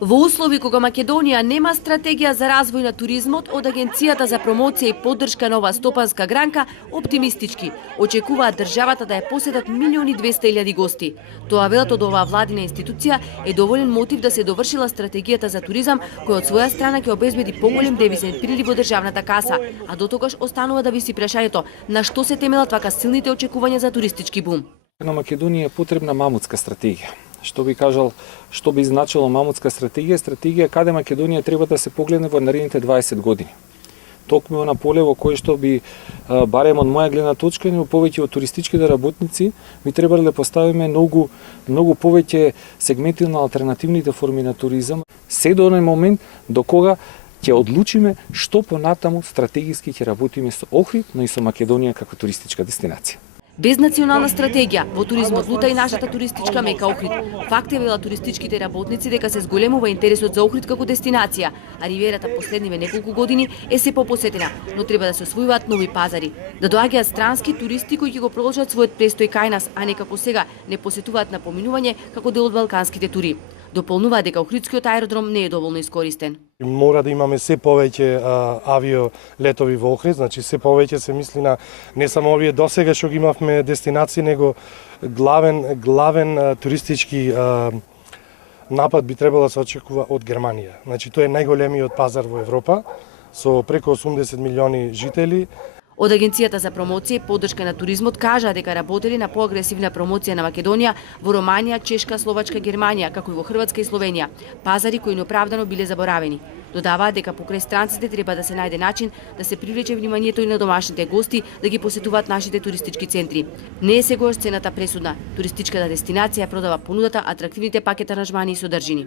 Во услови кога Македонија нема стратегија за развој на туризмот, од Агенцијата за промоција и поддршка на ова стопанска гранка оптимистички очекуваат државата да ја посетат 1.200.000 гости. Тоа, велат од оваа владина институција, е доволен мотив да се довршила стратегијата за туризам, која од своја страна ќе обезбеди поголем девизен прилив во државната каса, а дотогаш останува да виси прашањето на што се темелат вака силните очекувања за туристички бум. На Македонија е потребна мамутска стратегија. Што би кажал, што би значило мамутска стратегија? Стратегија каде Македонија треба да се погледне во наредните 20 години. Токму на поле во кое што би, барем од моја гледна точка, но повеќе од туристичките работници, би требале да поставиме многу повеќе сегменти на алтернативните форми на туризам. Се до оној момент до кога ќе одлучиме што понатаму стратегиски ќе работиме со Охрид, но и со Македонија како туристичка дестинација. Без национална стратегија, во туризмот лута и нашата туристичка мека Охрид. Факт е, велат туристичките работници, дека се зголемува интересот за Охрид како дестинација, а ривиерата последниве неколку години е се попосетена, но треба да се освојуваат нови пазари. Да доаѓаат странски туристи кои ќе го продолжат својот престој кај нас, а не како сега не посетуваат на поминување како дел од балканските тури. Дополнува дека Охридскиот аеродром не е доволно искористен. Мора да имаме се повеќе авиолетови во Охрид, значи се повеќе се мисли на не само овие досега што ги имавме дестинации, него главен туристички напад би требало да се очекува од Германија. Значи тоа е најголемиот пазар во Европа со преку 80 милиони жители. Од Агенцијата за промоција и поддршка на туризмот кажа дека работели на поагресивна промоција на Македонија во Романија, Чешка, Словачка, Германија, како и во Хрватска и Словенија, пазари кои неоправдано биле заборавени. Додаваат дека покрај странците треба да се најде начин да се привлече вниманието и на домашните гости да ги посетуваат нашите туристички центри. Не е сегојаш цената пресудна. Туристичката дестинација продава понудата, атрактивните пакет аранжмани и содржини.